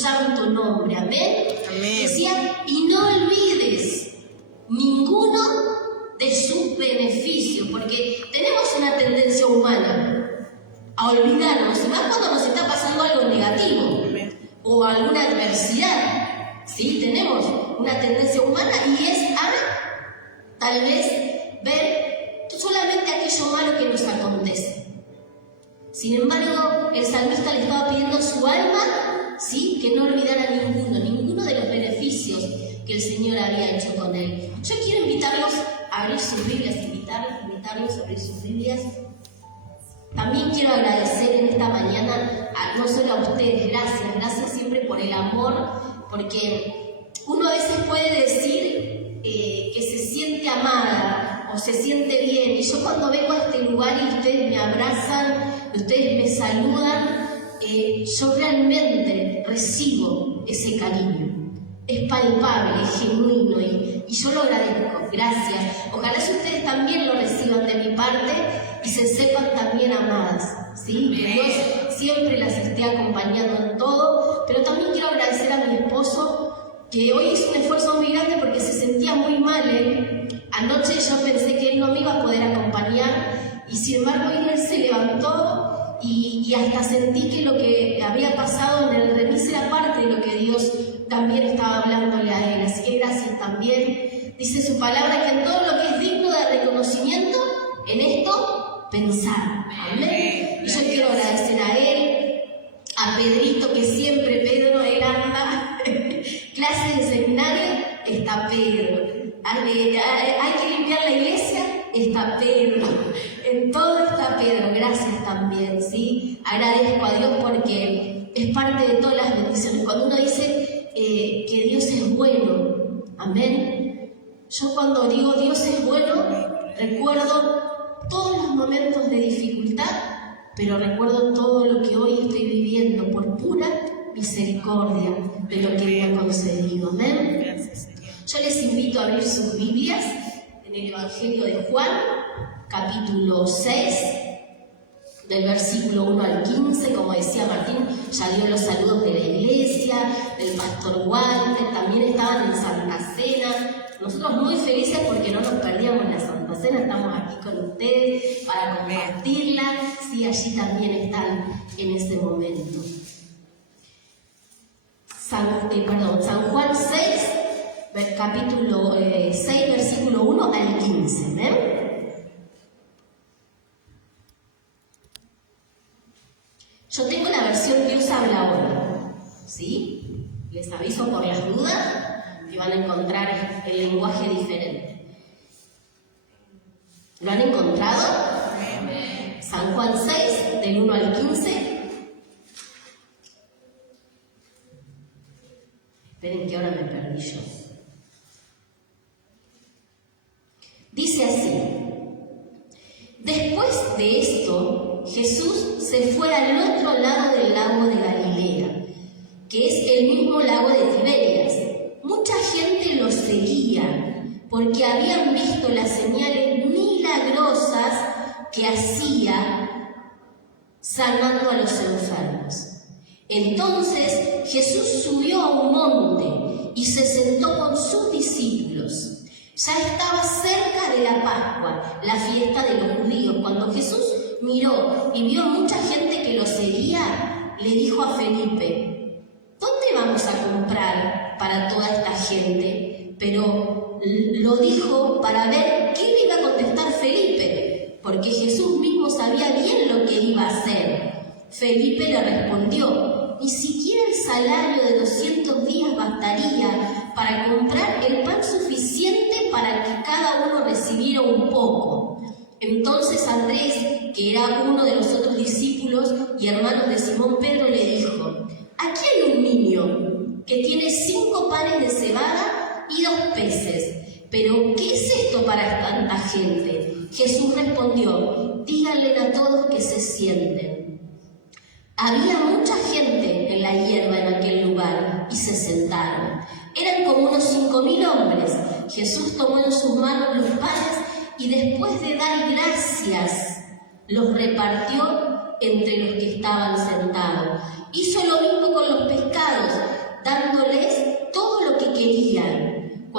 santo nombre. Amén. Amén. Decía, y no olvides ninguno de sus beneficios, porque tenemos una tendencia humana a olvidarnos, y más cuando nos está pasando algo negativo o alguna adversidad, ¿sí? Tenemos una tendencia humana y es a, tal vez, ver solamente aquello malo que nos acontece. Sin embargo, el salmista le estaba pidiendo a su alma, ¿sí?, que no olvidara ninguno de los beneficios que el Señor había hecho con él. Yo quiero invitarlos a abrir sus Biblias, invitarlos a abrir sus Biblias. También quiero agradecer en esta mañana, no solo a ustedes, gracias siempre por el amor, porque uno a veces puede decir que se siente amada o se siente bien, y yo cuando vengo a este lugar y ustedes me abrazan, ustedes me saludan, yo realmente recibo ese cariño. Es palpable, es genuino y yo lo agradezco. Gracias. Ojalá si ustedes también lo reciban de mi parte y se sepan también amadas, ¿sí? Que Dios siempre las esté acompañando en todo, pero también quiero agradecer a mi esposo, que hoy hizo un esfuerzo muy grande porque se sentía muy mal, ¿eh? Anoche yo pensé que él no me iba a poder acompañar y sin embargo él se levantó y hasta sentí que lo que había pasado en el remis era parte de lo que Dios también estaba hablándole a él. Así que gracias también. Dice su palabra que en todo lo que es digno de reconocimiento, en esto pensar. Amén. Y yo quiero agradecer a él, a Pedrito, que siempre Pedro, él anda, clase de seminario, está Pedro. Hay que limpiar la iglesia, está Pedro. En todo está Pedro. Gracias también, ¿sí? Agradezco a Dios porque es parte de todas las bendiciones. Cuando uno dice que Dios es bueno, amén. Yo cuando digo Dios es bueno, recuerdo todos los momentos de dificultad, pero recuerdo todo lo que hoy estoy viviendo por pura misericordia de lo que me ha concedido. Amén. Gracias, Señor. Yo les invito a abrir sus Biblias en el Evangelio de Juan, capítulo 6, del versículo 1 al 15, como decía Martín, ya dio los saludos de la iglesia, del pastor Walter, también estaban en Santa Cena. Nosotros muy felices porque no nos perdíamos la Santa Cena, estamos aquí con ustedes para compartirla, sí, allí también están en ese momento. San Juan 6, capítulo 6, versículo 1 al 15, ¿ven? Yo tengo la versión Dios habla ahora, ¿sí? Les aviso por las dudas que van a encontrar el lenguaje diferente. ¿Lo han encontrado? San Juan 6, del 1 al 15. Esperen que ahora me perdí yo. Dice así: después de esto, Jesús se fue al otro lado del lago de Galilea, que es el mismo lago de Tiberias. Mucha gente lo seguía, porque habían visto las señales milagrosas que hacía sanando a los enfermos. Entonces Jesús subió a un monte y se sentó con sus discípulos. Ya estaba cerca de la Pascua, la fiesta de los judíos. Cuando Jesús miró y vio mucha gente que lo seguía, le dijo a Felipe: ¿dónde vamos a comprar para toda esta gente? Pero lo dijo para ver qué le iba a contestar Felipe, porque Jesús mismo sabía bien lo que iba a hacer. Felipe le respondió: ni siquiera el salario de 200 días bastaría para comprar el pan suficiente para que cada uno recibiera un poco. Entonces Andrés, que era uno de los otros discípulos y hermanos de Simón Pedro, le dijo: aquí hay un niño que tiene 5 panes de cebada y 2 peces, pero ¿qué es esto para tanta gente? Jesús respondió: díganle a todos que se sienten. Había mucha gente en la hierba en aquel lugar y se sentaron. Eran como unos 5.000 hombres. Jesús tomó en sus manos los panes y después de dar gracias, los repartió entre los que estaban sentados. Hizo lo mismo con los pescados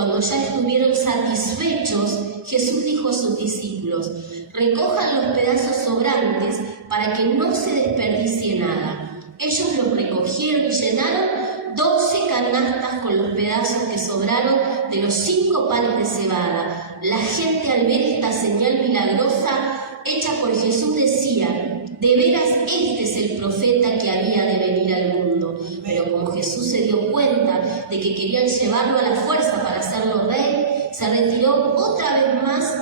cuando ya estuvieron satisfechos, Jesús dijo a sus discípulos: recojan los pedazos sobrantes para que no se desperdicie nada. Ellos los recogieron y llenaron 12 canastas con los pedazos que sobraron de los 5 panes de cebada. La gente, al ver esta señal milagrosa hecha por Jesús, decía: de veras, este es el profeta que había de venir al mundo. Pero como Jesús se dio cuenta de que querían llevarlo a la fuerza para hacerlo rey, se retiró otra vez más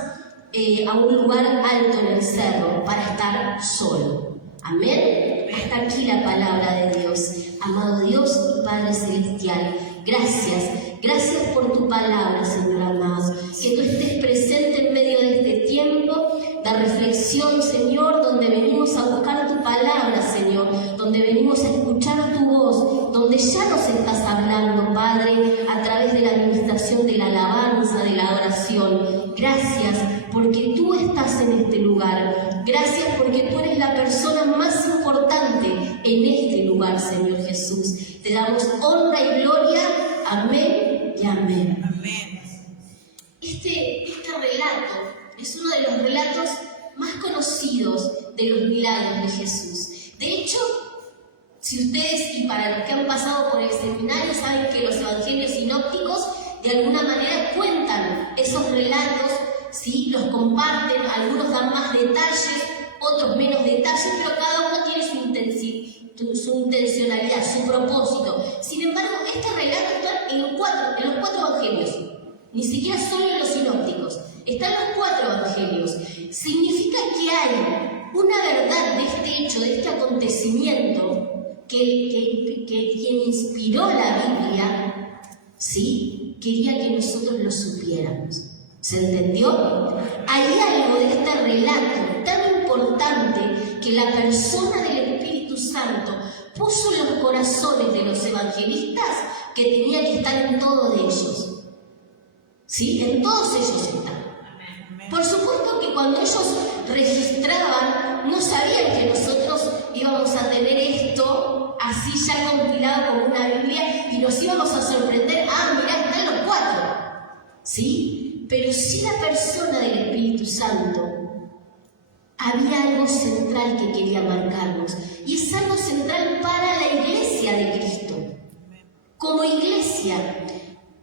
a un lugar alto en el cerro para estar solo. Amén. Hasta aquí la palabra de Dios. Amado Dios y Padre Celestial, gracias por tu palabra, Señor amado. Que tú estés presente en medio de este tiempo de reflexión, Señor, donde venimos a buscar tu palabra, Señor, donde venimos a escuchar tu voz, donde ya nos estás hablando, Padre, a través de la administración de la alabanza, de la adoración. Gracias porque tú estás en este lugar. Gracias porque tú eres la persona más importante en este lugar, Señor Jesús. Te damos honra y gloria. Amén y amén. Amén. Este relato es uno de los relatos más conocidos de los milagros de Jesús. De hecho, si ustedes, y para los que han pasado por el seminario, saben que los evangelios sinópticos de alguna manera cuentan esos relatos, ¿sí? Los comparten, algunos dan más detalles, otros menos detalles, pero cada uno tiene su intencionalidad, su propósito. Sin embargo, este relato está en los cuatro evangelios, ni siquiera solo en los sinópticos, están los 4 evangelios. Significa que hay una verdad de este hecho, de este acontecimiento, que quien inspiró la Biblia, ¿sí?, quería que nosotros lo supiéramos. ¿Se entendió? Hay algo de este relato tan importante que la persona del Espíritu Santo puso en los corazones de los evangelistas, que tenía que estar en todos ellos. ¿Sí? En todos ellos está. Por supuesto que cuando ellos registraban, no sabían que nosotros íbamos a tener esto así ya compilado como una Biblia y nos íbamos a sorprender. Mirá, están los 4. ¿Sí? Pero sí, la persona del Espíritu Santo, había algo central que quería marcarnos, y es algo central para la iglesia de Cristo. Como iglesia,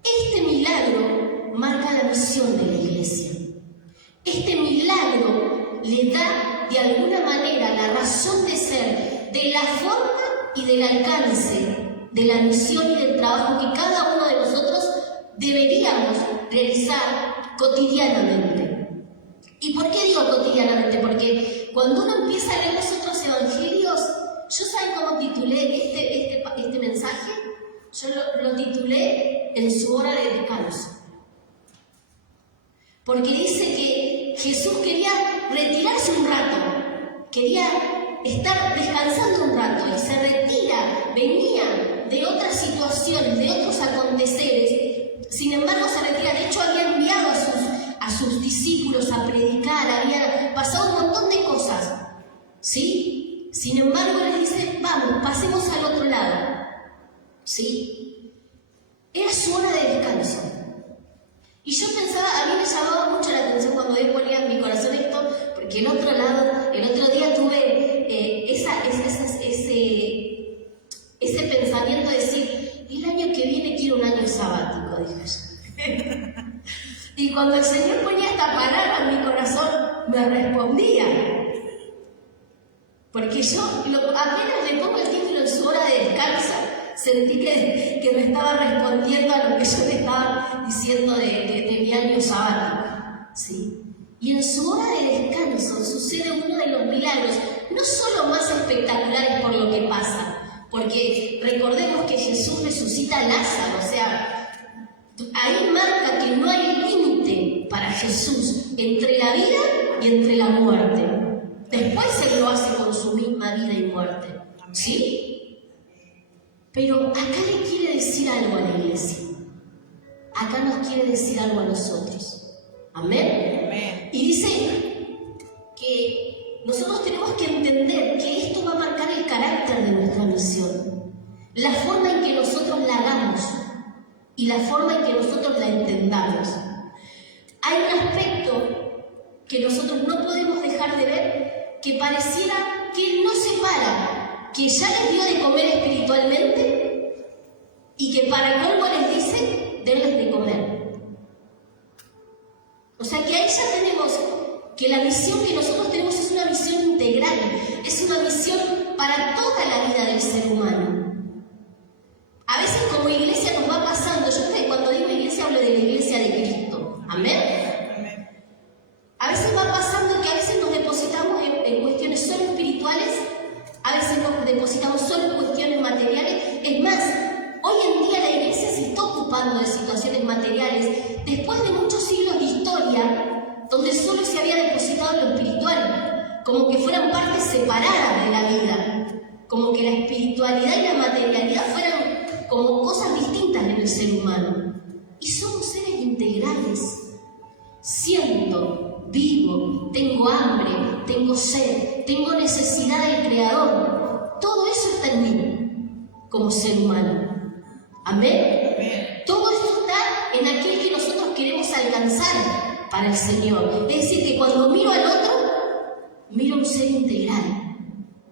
este milagro marca la misión de la iglesia. Este milagro le da de alguna manera la razón de ser, de la forma y del alcance de la misión y del trabajo que cada uno de nosotros deberíamos realizar cotidianamente. ¿Y por qué digo cotidianamente? Porque cuando uno empieza a leer los otros evangelios, ¿yo saben cómo titulé este mensaje? Yo lo titulé En su hora de descanso. Porque dice que Jesús quería retirarse un rato, quería estar descansando un rato, y se retira, venía de otras situaciones, de otros aconteceres. Sin embargo, se retira. De hecho, había enviado a sus discípulos a predicar, había pasado un montón de cosas, ¿sí? Sin embargo, les dice: vamos, pasemos al otro lado, ¿sí? Era su hora de descanso. Y yo pensaba, a mí me llamaba mucho la atención cuando Dios ponía en mi corazón esto, porque el otro día tuve ese pensamiento de decir: el año que viene quiero un año sabático, dije yo. Y cuando el Señor ponía esta palabra en mi corazón, me respondía. Porque yo apenas le pongo el título En su hora de descanso, sentí que me estaba respondiendo a lo que yo le estaba diciendo de mi año sabático, ¿sí? Y en su hora de descanso sucede uno de los milagros, no solo más espectaculares por lo que pasa, porque recordemos que Jesús resucita a Lázaro, o sea, ahí marca que no hay límite para Jesús entre la vida y entre la muerte. Después Él lo hace con su misma vida y muerte, ¿sí? Pero acá le quiere decir algo a la iglesia. Acá nos quiere decir algo a nosotros. ¿Amén? Amén. Y dice que nosotros tenemos que entender que esto va a marcar el carácter de nuestra misión, la forma en que nosotros la hagamos. y la forma en que nosotros la entendamos. Hay un aspecto que nosotros no podemos dejar de ver, que pareciera que Él no separa, que ya les dio de comer espiritualmente y que para colmo les dice, denles de comer. O sea que ahí ya tenemos que la misión que nosotros tenemos es una misión integral, es una misión para toda la vida del ser humano. A veces como iglesia nos va pasando, yo cuando digo iglesia hablo de la iglesia de Cristo, ¿amén? A veces va pasando que a veces nos depositamos en cuestiones solo espirituales, a veces nos depositamos solo en cuestiones materiales. Es más, hoy en día la iglesia se está ocupando de situaciones materiales después de muchos siglos de historia donde solo se había depositado en lo espiritual, como que fueran partes separadas de la vida, como que la espiritualidad y la materialidad fueran como cosas distintas en el ser humano. Y somos seres integrales. Siento, vivo, tengo hambre, tengo sed, tengo necesidad del Creador. Todo eso está en mí, como ser humano. ¿Amén? Amén. Todo esto está en aquel que nosotros queremos alcanzar para el Señor. Es decir, que cuando miro al otro, miro a un ser integral,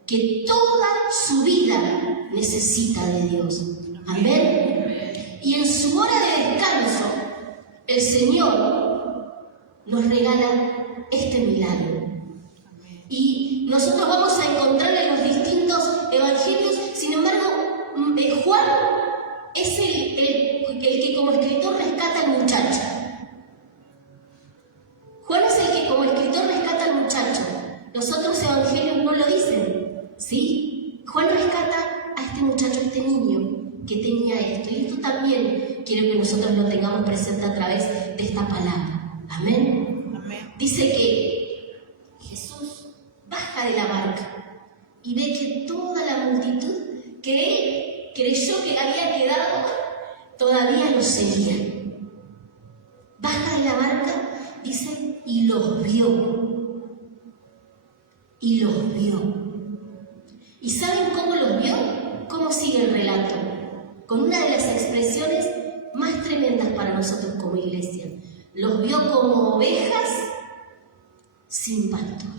que toda su vida necesita de Dios. Amén. Y en su hora de descanso, el Señor nos regala este milagro. Y nosotros vamos a encontrar en los distintos evangelios, sin embargo, Juan es el que como escritor rescata al muchacho. Juan es el que como escritor rescata al muchacho. Los otros evangelios no lo dicen, ¿sí? Juan rescata a este muchacho, a este niño que tenía esto. Y esto también quiero que nosotros lo tengamos presente a través de esta palabra. Amén. Amén. Dice que Jesús baja de la barca y ve que toda la multitud que él creyó que había quedado todavía lo seguía. Baja de la barca, dice, y los vio. Y los vio. ¿Y saben cómo los vio? ¿Cómo sigue el relato? Con una de las expresiones más tremendas para nosotros como iglesia. Los vio como ovejas sin pastor.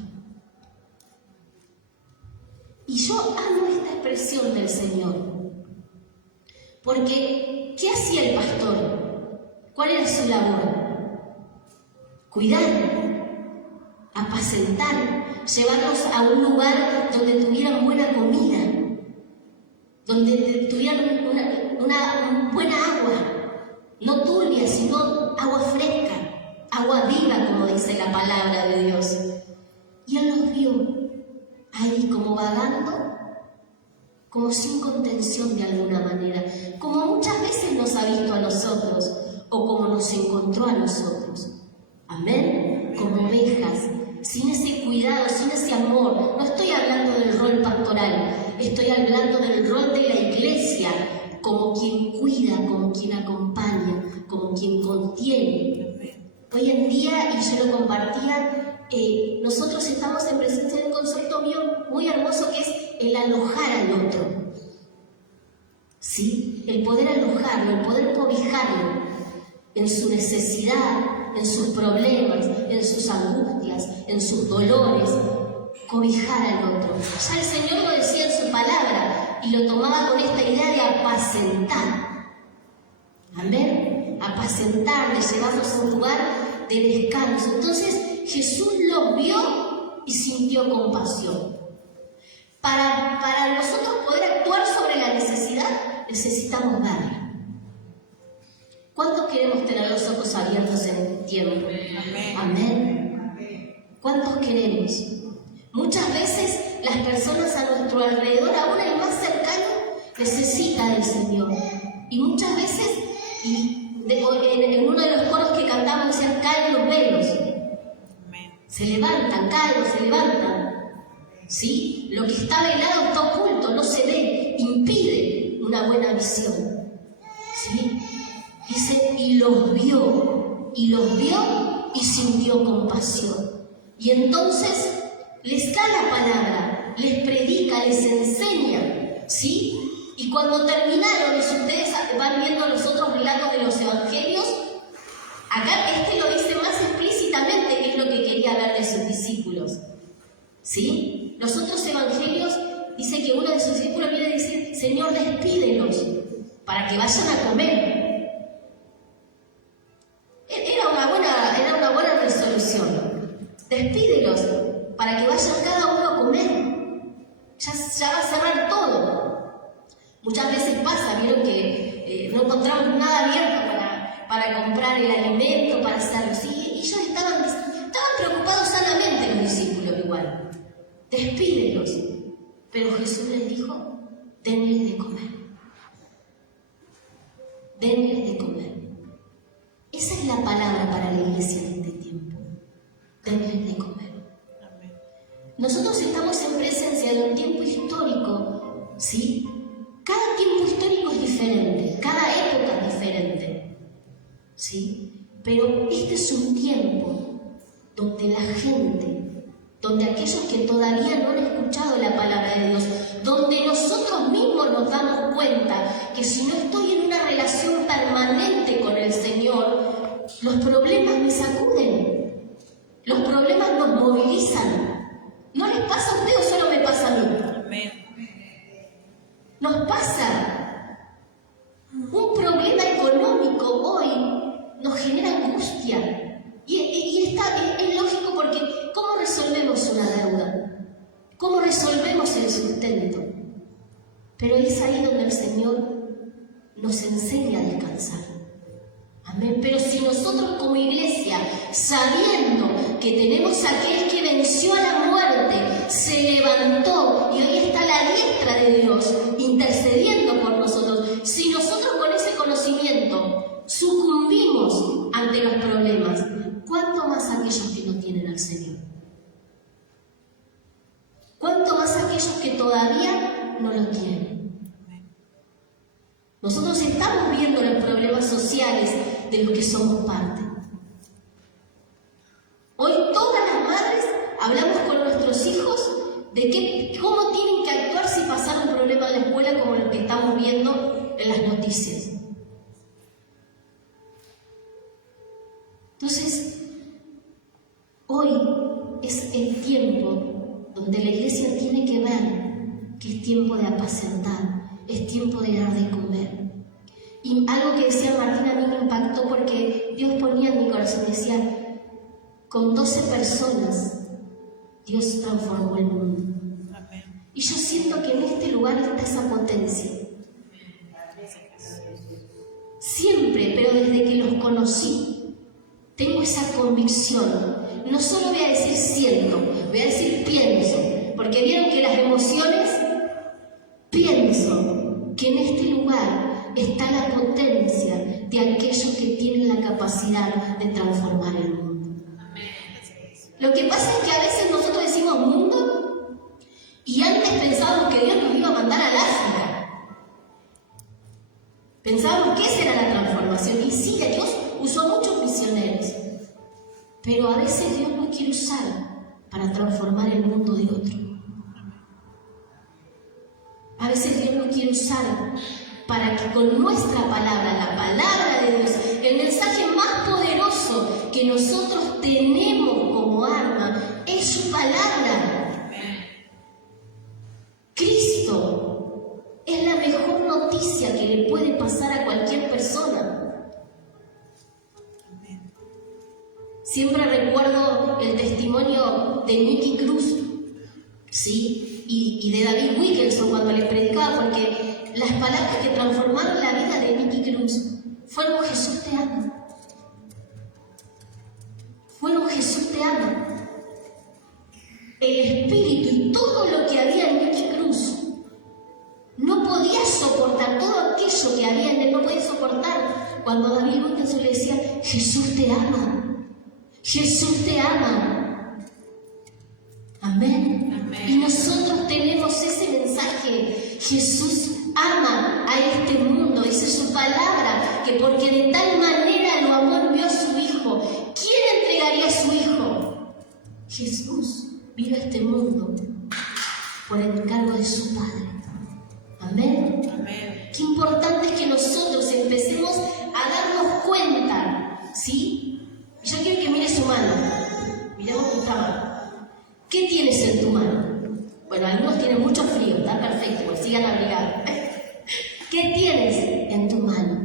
Y yo amo esta expresión del Señor. Porque, ¿qué hacía el pastor? ¿Cuál era su labor? Cuidar, apacentar, llevarlos a un lugar donde tuvieran buena comida, donde tuvieran una buena agua, no turbia, sino agua fresca, agua viva, como dice la palabra de Dios. Y Él los vio ahí como vagando, como sin contención de alguna manera, como muchas veces nos ha visto a nosotros, o como nos encontró a nosotros. Amén, como ovejas, sin ese cuidado, sin ese amor. No estoy hablando del rol pastoral, estoy hablando del rol de la iglesia, como quien cuida, como quien acompaña, como quien contiene. Hoy en día, y yo lo compartía, nosotros estamos en presencia de un concepto muy hermoso que es el alojar al otro. ¿Sí? El poder alojarlo, el poder cobijarlo en su necesidad, en sus problemas, en sus angustias, en sus dolores, cobijar al otro. Ya el Señor lo decía en su palabra y lo tomaba con esta idea de apacentar. Amén. Apacentar, de llevarlos a un lugar de descanso. Entonces Jesús los vio y sintió compasión. Para nosotros poder actuar sobre la necesidad, necesitamos darle. ¿Cuántos queremos tener los ojos abiertos en este tiempo? Amén. Amén. ¿Cuántos queremos? Muchas veces las personas a nuestro alrededor, aún el más cercano, necesita del Señor. Y muchas veces, en uno de los coros que cantamos, decían, caen los velos. Se levantan, caen, se levantan. ¿Sí? Lo que está velado está oculto, no se ve, impide una buena visión. ¿Sí? Dice, y los vio y sintió compasión. Y entonces les da la palabra, les predica, les enseña, ¿sí? Y cuando terminaron, y si ustedes van viendo los otros hablando de los evangelios, acá este lo dice más explícitamente que es lo que quería hablar de sus discípulos. ¿Sí? Los otros evangelios dice que uno de sus discípulos viene y dice: Señor, despídelos para que vayan a comer. Era una buena resolución. Despídelos para que vayan cada uno a comer. Ya va a cerrar todo. Muchas veces pasa, vieron que no encontramos nada abierto para comprar el alimento, para hacerlo. ¿Sí? Y ellos estaban preocupados sanamente, los discípulos igual. Despídelos. Pero Jesús les dijo: denles de comer. Denles de comer. Esa es la palabra para la iglesia en este tiempo. Denles de comer. Nosotros estamos en presencia de un tiempo histórico, ¿sí? Cada tiempo histórico es diferente, cada época es diferente, ¿sí? Pero este es un tiempo donde la gente, donde aquellos que todavía no han escuchado la palabra de Dios, donde nosotros mismos nos damos cuenta que si no estoy en una relación permanente con el Señor, los problemas me sacuden, los problemas nos movilizan. ¿No les pasa a usted o solo me pasa a mí? Amén. Nos pasa. Un problema económico hoy nos genera angustia. Y es lógico, porque ¿cómo resolvemos una deuda? ¿Cómo resolvemos el sustento? Pero es ahí donde el Señor nos enseña a descansar. Amén. Pero si nosotros como iglesia, sabiendo que tenemos a aquel que venció a la muerte, se levantó y hoy está a la diestra de Dios, intercediendo por nosotros, si nosotros con ese conocimiento sucumbimos ante los problemas, ¿cuánto más aquellos que no tienen al Señor? ¿Cuánto más aquellos que todavía no lo tienen? Nosotros estamos viendo los problemas sociales de los que somos parte. Hoy todas las madres hablamos con nuestros hijos de cómo tienen que actuar si pasan un problema en la escuela como lo que estamos viendo en las noticias. Entonces, hoy es el tiempo donde la iglesia tiene que ver que es tiempo de apacentar, es tiempo de dar de comer. Y algo que decía Martín a mí me impactó, porque Dios ponía en mi corazón, decía: con 12 personas Dios transformó el mundo. Amén. Y yo siento que en este lugar está esa potencia. Siempre, pero desde que los conocí, tengo esa convicción. No solo voy a decir siento, voy a decir pienso, porque vieron que las emociones, pienso que en este lugar está la potencia de aquellos que tienen la capacidad de transformar el mundo. Lo que pasa es que a veces nosotros decimos mundo y antes pensábamos que Dios nos iba a mandar al África. Pensábamos que esa era la transformación. Y sí, Dios usó a muchos misioneros, pero a veces Dios nos quiere usar para transformar el mundo de otro. A veces Dios nos quiere usar para que con nuestra palabra, la palabra de Dios, el mensaje más poderoso que nosotros tenemos como arma es su palabra. Cristo es la mejor noticia que le puede pasar a cualquier persona. Siempre recuerdo el testimonio de Nicky Cruz, ¿sí? Y de David Wilkerson cuando les predicaba, porque las palabras que transformaron la vida de Nicky Cruz fueron: Jesús te ama. Fueron: Jesús te ama. El espíritu y todo lo que había en Nicky Cruz no podía soportar, todo aquello que había en él no podía soportar cuando David Wilkerson le decía: Jesús te ama. Jesús te ama. Amén. Amén. Y nosotros tenemos ese mensaje. Jesús ama a este mundo, dice su palabra, que porque de tal manera lo amó, envió a su Hijo. ¿Quién entregaría a su Hijo? Jesús vino a este mundo por encargo de su Padre. Amén. Amén. Qué importante es que nosotros empecemos a en tu mano.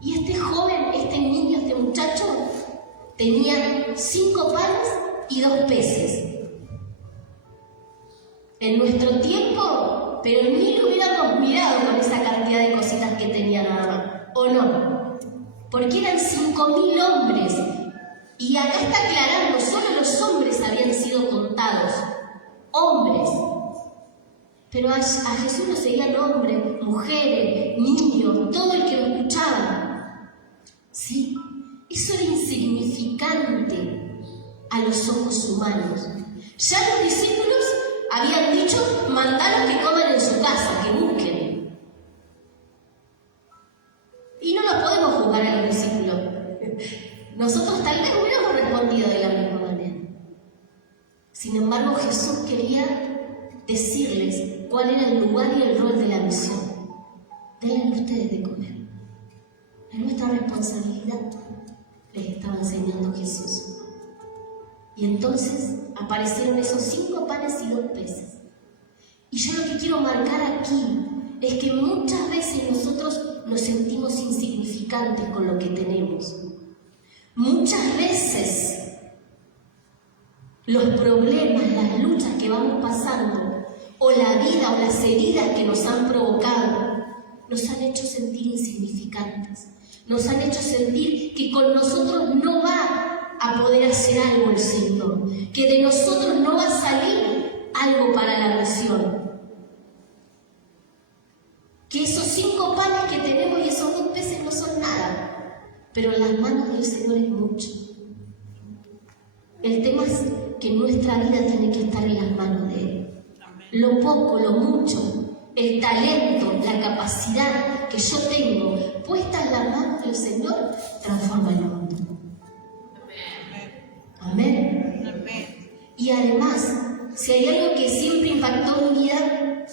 Y este joven, este niño, este muchacho, tenía 5 panes y 2 peces. En nuestro tiempo, pero ni lo hubiéramos mirado con esa cantidad de cositas que tenía nada más, ¿o no? Porque eran 5.000 hombres. Y acá está aclarando, solo los hombres habían sido contados. Hombres. Pero a Jesús lo seguían hombres, mujeres, niños, todo el que lo escuchaba. ¿Sí? Eso era insignificante a los ojos humanos. Ya los discípulos habían dicho, mandaron que coman en su casa, que busquen. Y no los podemos juzgar a los discípulos. Nosotros tal vez hubiéramos respondido de la misma manera. Sin embargo, Jesús quería decirles cuál era el lugar y el rol de la misión. Denle ustedes de comer. Es nuestra responsabilidad, les estaba enseñando Jesús. Y entonces aparecieron esos 5 panes y 2 peces. Y yo lo que quiero marcar aquí es que muchas veces nosotros nos sentimos insignificantes con lo que tenemos. Muchas veces los problemas, las luchas que vamos pasando, o la vida o las heridas que nos han provocado, nos han hecho sentir insignificantes. Nos han hecho sentir que con nosotros no va a poder hacer algo el Señor, que de nosotros no va a salir algo para la misión. Que esos 5 panes que tenemos y esos 2 peces no son nada, pero en las manos del Señor es mucho. El tema es que nuestra vida tiene que estar en las manos de Él. Lo poco, lo mucho, el talento, la capacidad que yo tengo puesta en las manos del Señor, transforma el mundo. Amén. Amén. Y además, si hay algo que siempre impactó mi vida,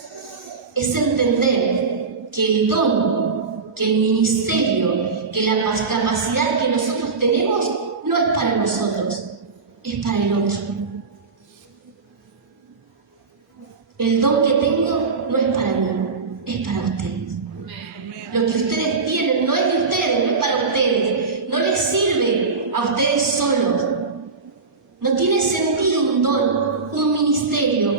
es entender que el don, que el ministerio, que la capacidad que nosotros tenemos no es para nosotros, es para el otro. El don que tengo no es para mí, es para ustedes. Lo que ustedes tienen no es de ustedes, no es para ustedes. No les sirve a ustedes solos. No tiene sentido un don, un ministerio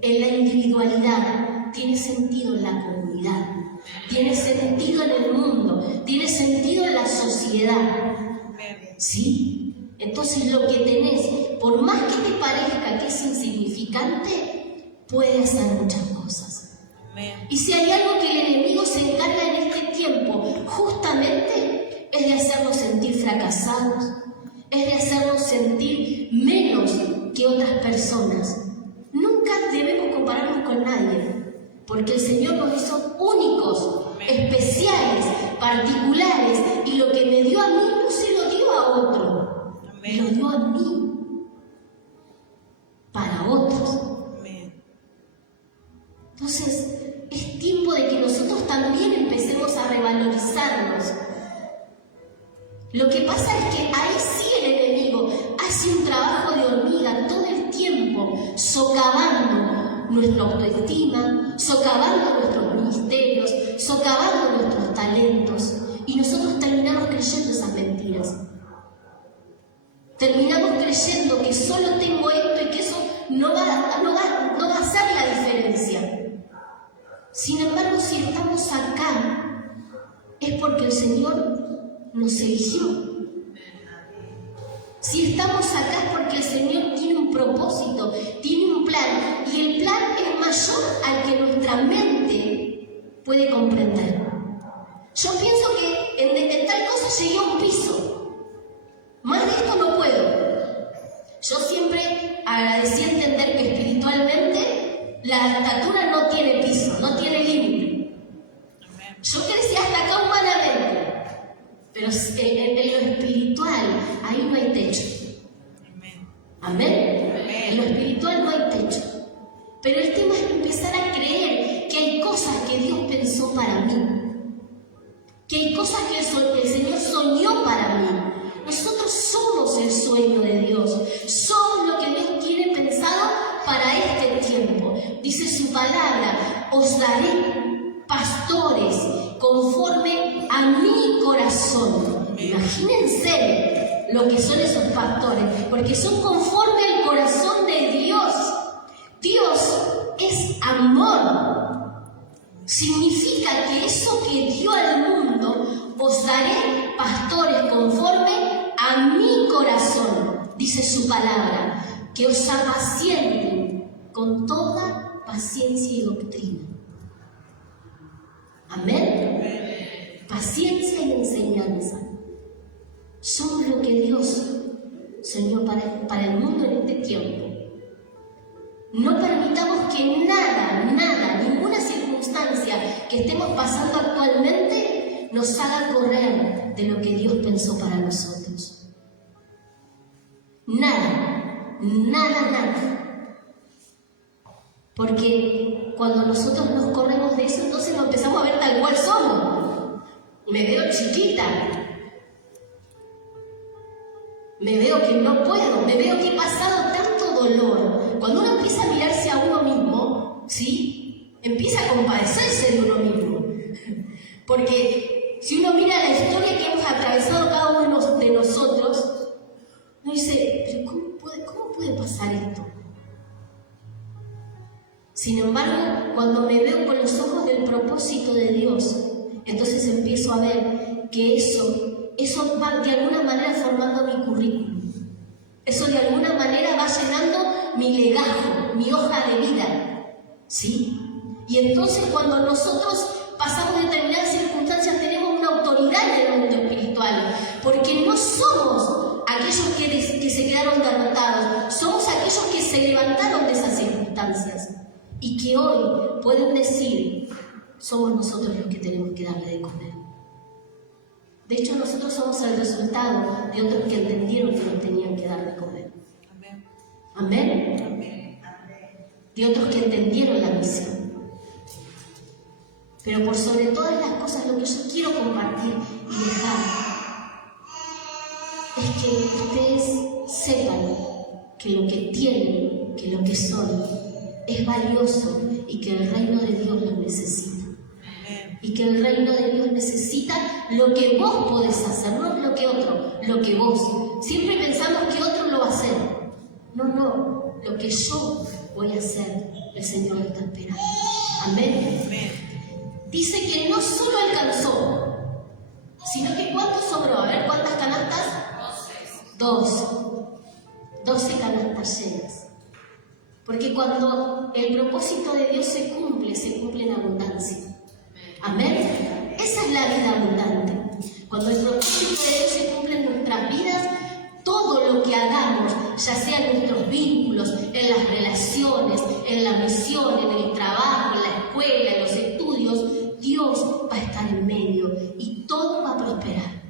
en la individualidad. Tiene sentido en la comunidad. Tiene sentido en el mundo. Tiene sentido en la sociedad. ¿Sí? Entonces lo que tenés, por más que te parezca que es insignificante, puede hacer muchas cosas. Y si hay algo que el enemigo se encarga en este tiempo, justamente es de hacernos sentir fracasados, es de hacernos sentir menos que otras personas. Nunca debemos compararnos con nadie, porque el Señor nos hizo únicos, especiales, particulares, y lo que me dio a mí no se lo dio a otro, me lo dio a mí, para otros. Entonces, es tiempo de que nosotros también empecemos a revalorizarnos. Lo que pasa es que ahí sí el enemigo hace un trabajo de hormiga todo el tiempo, socavando nuestra autoestima, socavando nuestros ministerios, socavando nuestros talentos. Y nosotros terminamos creyendo esas mentiras. Terminamos creyendo que solo tengo esto y que eso no va a hacer la diferencia. Sin embargo, si estamos acá, es porque el Señor nos eligió. Si estamos acá es porque el Señor tiene un propósito, tiene un plan, y el plan es mayor al que nuestra mente puede comprender. Yo pienso que en tal cosa llegué a un piso. Más de esto no puedo. Yo siempre agradecí entender que espiritualmente la estatura no tiene piso, no tiene límite. Yo crecí hasta acá humanamente, pero en lo espiritual, ahí no hay techo. Amén. En lo espiritual no hay techo. Pero el tema es empezar a creer que hay cosas que Dios pensó para mí, que hay cosas que el Señor soñó para mí. Nosotros somos el sueño de Dios, somos lo que Dios tiene pensado para este tiempo. Dice su palabra: os daré pastores conforme a mi corazón. Imagínense lo que son esos pastores, porque son conforme al corazón de Dios. Dios es amor. Significa que eso que dio al mundo, os daré pastores conforme a mi corazón, dice su palabra, que os apacienten con toda paciencia y doctrina. Amén. Paciencia y enseñanza son lo que Dios soñó para el mundo en este tiempo. No permitamos que nada, ninguna circunstancia que estemos pasando actualmente nos haga correr de lo que Dios pensó para nosotros. Nada. Porque cuando nosotros nos corremos de eso, entonces nos empezamos a ver tal cual somos. Me veo chiquita. Me veo que no puedo. Me veo que he pasado tanto dolor. Cuando uno empieza a mirarse a uno mismo, ¿sí? Empieza a compadecerse de uno mismo. Porque si uno mira la historia que hemos atravesado cada uno de nosotros, uno dice, ¿pero cómo puede pasar esto? Sin embargo, cuando me veo con los ojos del propósito de Dios, entonces empiezo a ver que eso va de alguna manera formando mi currículum. Eso de alguna manera va llenando mi legajo, mi hoja de vida, ¿sí? Y entonces cuando nosotros pasamos determinadas circunstancias tenemos una autoridad en el mundo espiritual, porque no somos aquellos que se quedaron derrotados, somos aquellos que se levantaron de esas circunstancias y que hoy pueden decir, somos nosotros los que tenemos que darle de comer. De hecho, nosotros somos el resultado de otros que entendieron que nos tenían que dar de comer. Amén. Amén. De otros que entendieron la misión. Pero por sobre todas las cosas, lo que yo quiero compartir y dejar es que ustedes sepan que lo que tienen, que lo que son, es valioso y que el reino de Dios lo necesita. Y que el reino de Dios necesita lo que vos podés hacer, no lo que otro, lo que vos. Siempre pensamos que otro lo va a hacer. No, lo que yo voy a hacer, el Señor lo está esperando. Amén. Dice que no solo alcanzó, sino que ¿cuánto sobró? A ver, ¿cuántas canastas? 12 canastas llenas. Porque cuando el propósito de Dios se cumple en abundancia. Amén. Esa es la vida abundante. Cuando el propósito de Dios se cumple en nuestras vidas, todo lo que hagamos, ya sea en nuestros vínculos, en las relaciones, en la misión, en el trabajo, en la escuela, en los estudios, Dios va a estar en medio y todo va a prosperar.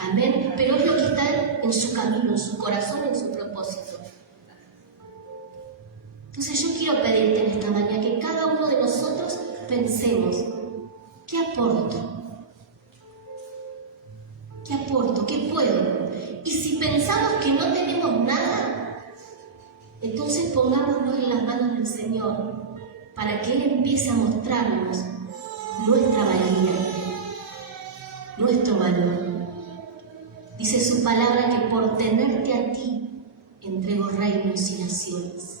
Amén. Pero es lo que está en su camino, en su corazón, en su propósito. Entonces yo quiero pedirte en esta mañana que cada uno de nosotros pensemos, ¿qué aporto? ¿Qué aporto? ¿Qué puedo? Y si pensamos que no tenemos nada, entonces pongámonos en las manos del Señor para que Él empiece a mostrarnos nuestra valía, nuestro valor. Dice su palabra que por tenerte a ti entrego reinos y naciones.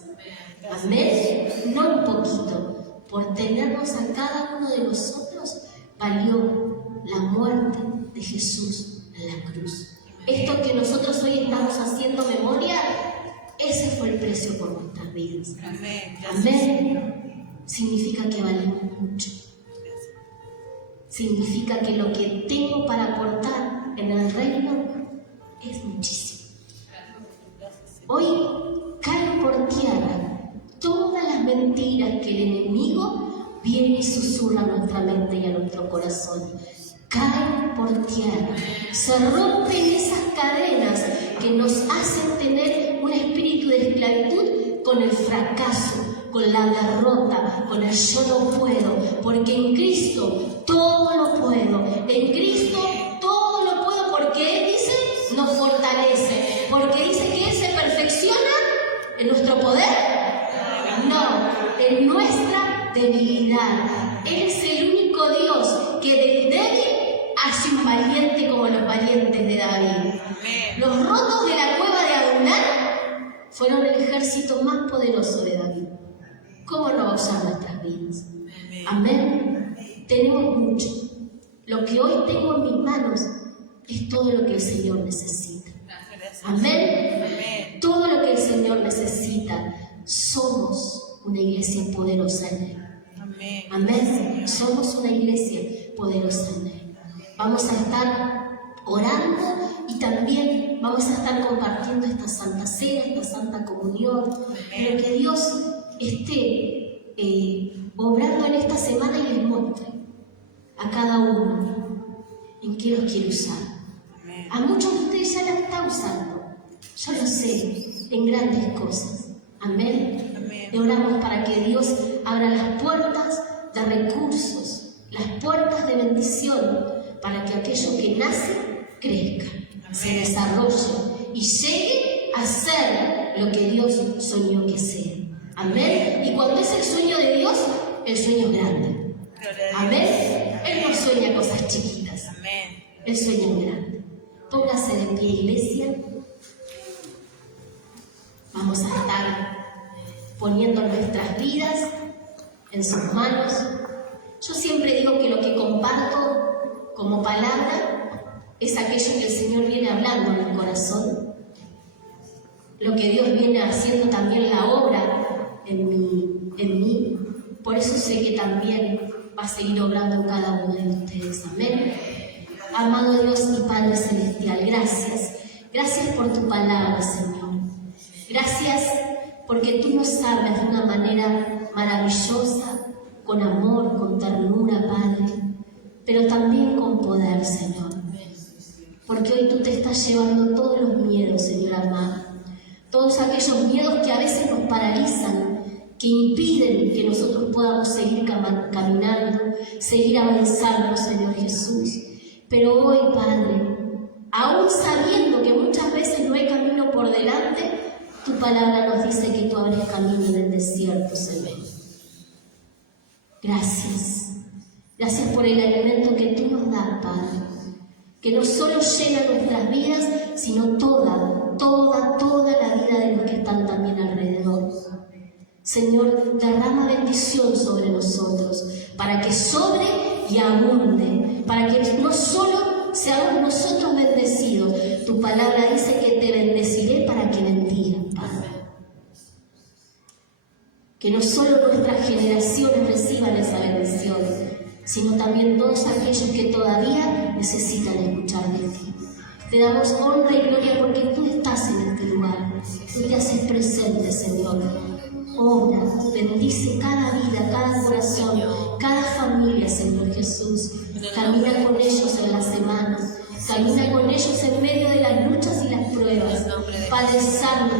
Amén. No un poquito. Por tenernos a cada uno de nosotros valió la muerte de Jesús en la cruz. Esto que nosotros hoy estamos haciendo memoria, ese fue el precio por nuestras vidas. Amén. Significa que valemos mucho. Significa que lo que tengo para aportar en el reino es muchísimo. Hoy caen por tierra todas las mentiras que el enemigo viene y susurra a nuestra mente y a nuestro corazón. Caen por tierra, se rompen esas cadenas que nos hacen tener un espíritu de esclavitud con el fracaso, con la derrota, con el yo no puedo, porque en Cristo todo lo puedo, en Cristo todo lo puedo, porque Él dice, nos fortalece, porque dice que Él se perfecciona en nuestro poder. No, en nuestra debilidad. Él es el único Dios que del débil hace un valiente como los valientes de David. Los rotos de la cueva de Adulán fueron el ejército más poderoso de David. ¿Cómo no va a usar nuestras vidas? Amén. Tenemos mucho. Lo que hoy tengo en mis manos es todo lo que el Señor necesita. Amén. Todo lo que el Señor necesita. Somos una iglesia poderosa en Él. Amén. Somos una iglesia poderosa en Él. Vamos a estar orando y también vamos a estar compartiendo esta Santa Cena, esta Santa Comunión. Pero que Dios esté obrando en esta semana y les muestre a cada uno en qué los quiere usar. A muchos de ustedes ya la está usando, yo lo sé, en grandes cosas. Amén. Le oramos para que Dios abra las puertas de recursos, las puertas de bendición, para que aquello que nace crezca, se desarrolle y llegue a ser lo que Dios soñó que sea. Amén. Y cuando es el sueño de Dios, el sueño es grande. Amén. Él no sueña cosas chiquitas. Él sueña en grande. Póngase de pie, iglesia. Vamos a estar poniendo nuestras vidas en sus manos. Yo siempre digo que lo que comparto como palabra es aquello que el Señor viene hablando en el corazón. Lo que Dios viene haciendo también la obra en mí. Por eso sé que también va a seguir obrando en cada uno de ustedes. Amén. Amado Dios y Padre Celestial, gracias. Gracias por tu palabra, Señor. Gracias porque tú nos hablas de una manera maravillosa, con amor, con ternura, Padre, pero también con poder, Señor. Porque hoy tú te estás llevando todos los miedos, Señor amado. Todos aquellos miedos que a veces nos paralizan, que impiden que nosotros podamos seguir caminando, seguir avanzando, Señor Jesús. Pero hoy, Padre, aún sabiendo que muchas veces no hay camino por delante, tu palabra nos dice que tú abres camino en el desierto, Señor. Gracias. Gracias por el alimento que tú nos das, Padre, que no solo llena nuestras vidas, sino toda la vida de los que están también alrededor. Señor, derrama bendición sobre nosotros, para que sobre y abunde, para que no solo seamos nosotros bendecidos. Tu palabra dice que te bendeciré para que bendigas, Padre. Que no solo nuestras generaciones reciban esa bendición, sino también todos aquellos que todavía necesitan escuchar de ti. Te damos honra y gloria porque tú estás en este lugar. Tú te haces presente, Señor. Obra, bendice cada vida, cada corazón, cada familia, Señor Jesús. Camina con ellos en la semana. Camina con ellos en medio de las luchas y las pruebas. Padre Santo,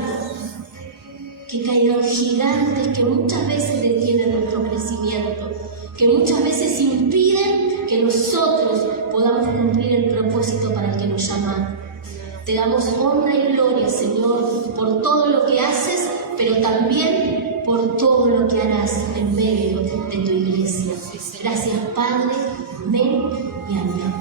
que caigan gigantes que muchas veces detienen nuestro crecimiento, que muchas veces impiden que nosotros podamos cumplir el propósito para el que nos llaman. Te damos honra y gloria, Señor, por todo lo que haces, pero también por todo lo que harás en medio de tu iglesia. Gracias, Padre. Amén y amén.